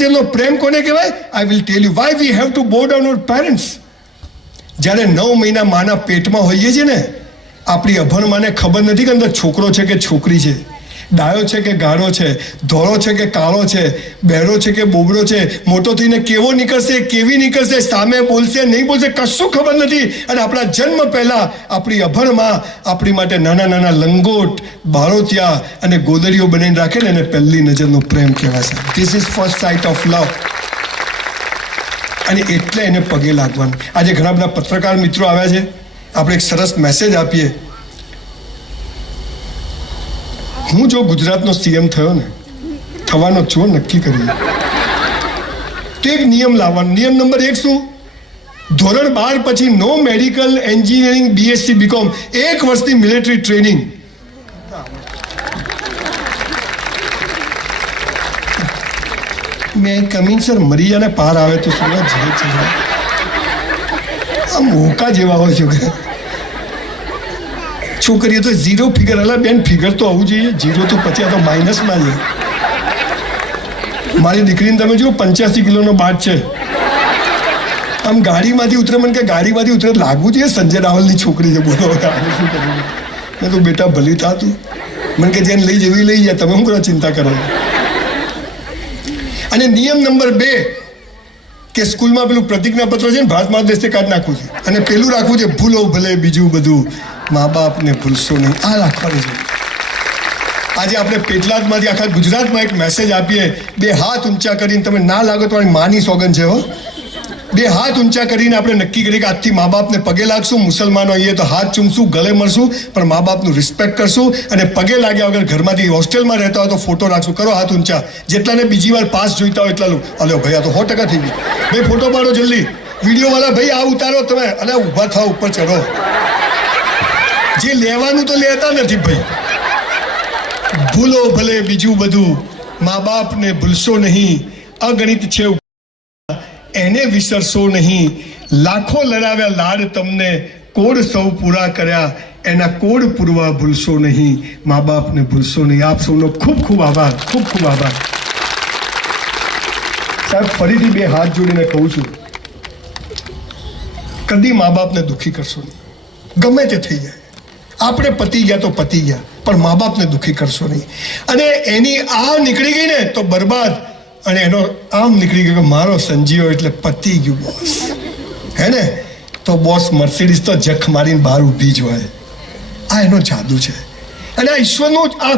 નજરનો પ્રેમ કોને કહેવાય? I will tell you why we have to બો ડાઉન અવર પેરેન્ટ્સ. જ્યારે 9 મહિના માના પેટમાં હોઈએ છીએ ને, આપણી અભણ માને ખબર નથી કે અંદર છોકરો છે કે છોકરી છે, ડાયો છે કે ગાળો છે, ધોળો છે કે કાળો છે, બહેરો છે કે બોબડો છે, મોટો થઈને કેવો નીકળશે, કેવી નીકળશે, સામે બોલશે નહીં બોલશે, કશું ખબર નથી. અને આપણા જન્મ પહેલા આપણી અભણમાં આપણી માટે નાના નાના લંગોટ, બાળોતિયા અને ગોદડીઓ બનાવીને રાખે ને, એને પહેલી નજરનો પ્રેમ કહેવાય છે. This is first site of લવ. અને એટલે એને પગે લાગવાનું. આજે ઘણા બધા પત્રકાર મિત્રો આવ્યા છે, આપણે એક સરસ મેસેજ આપીએ. હું જો ગુજરાતનો સીએમ થયો ને, થવાનો છું, નક્કી કરીએ તો એક નિયમ લાવવાનો. નિયમ નંબર 1 શું? ધોરણ 12 પછી નો મેડિકલ, એન્જિનિયરિંગ, બીએસસી, બીકોમ, 1 વર્ષની મિલિટરી ટ્રેનિંગ. મેં કમિંગ સર મરીજાને પાર આવે તો સુરત જીવે છે. આ મોકા જેવા હોય છે. છોકરીઓ તો 0 ફિગર, અલા બેન ફિગર તો આવવું જોઈએ. 0 તો પછી આ તો માઇનસમાં છે. મારી દીકરીને તમે જુઓ, 85 કિલોનો બાટ છે. આમ ગાડીમાંથી ઉતરે, મને કે ગાડીમાંથી ઉતરે લાગવું જોઈએ સંજય રાવલની છોકરી છે. બોલો શું કરવું? મેં તો બેટા ભલી થતું. મને કે જેને લઈ જવી લઈ જાય, તમે શું કરો ચિંતા કરો. અને નિયમ નંબર 2 કે સ્કૂલમાં પેલું પ્રતિજ્ઞાપત્ર છે ને, ભારત મારા દેશને કાઢી નાખવું છે. અને પેલું રાખવું છે, ભૂલો ભલે બીજું બધું, મા બાપને ભૂલશો નહીં. આ રાખવાનું છે. આજે આપણે પેટલાદમાંથી આખા ગુજરાતમાં એક મેસેજ આપીએ. 2 હાથ ઊંચા કરીને, તમે ના લાગો તો મારી માની સોગન છે હો. 2 હાથ ઊંચા કરીને આપણે નક્કી કરીએ કે આજથી મા બાપને પગે લાગશું. મુસલમાનો આવીએ તો હાથ ચૂમશું, ગળે મળશું, પણ મા બાપનું રિસ્પેક્ટ કરશું. અને પગે લાગ્યા વગર ઘરમાંથી હોસ્ટેલમાં રહેતા હોય તો ફોટો રાખશું. કરો હાથ ઊંચા. જેટલાને બીજી વાર પાસ જોઈતા હોય એટલા. અલ્યો ભાઈ, આ તો 100% થઈ ગયું. ભાઈ ફોટો પાડો જલ્દી. વિડીયો વાળા ભાઈ આ ઉતારો તમે. અલ્યા ઊભા થાવ, ઉપર ચડો. જે લેવાનું તો લેતા નથી ભાઈ. ભૂલો ભલે બીજું બધું, મા બાપને ભૂલશો નહીં. અગણિત છે એને વિસરશો નહીં. લાખો લડાવ્યા લાડ તમને, કોડ સૌ પૂરા કર્યા, એના કોડ પૂરવા ભૂલશો નહીં. મા બાપને ભૂલશો નહીં. આપ સૌનો ખૂબ ખૂબ આભાર. ખૂબ ખૂબ આભાર સાહેબ. ફરીથી 2 હાથ જોડીને કહું છું, કદી મા બાપને દુઃખી કરશો નહીં. ગમે તે થઈ જાય, આપણે પતી ગયા તો પતી ગયા, પણ મા બાપને દુઃખી કરશો નહીં. અને એની આ નીકળી ગઈ ને તો બરબાદ. અને એનો આમ નીકળી ગયો કે મારો સંજીવો એટલે પતી ગયું બોસ. હે ને? તો બોસ મર્સિડીઝ તો જખ મારીને બહાર ઊભી જ હોય. આ એનો જાદુ છે. અને આ ઈશ્વરનું આ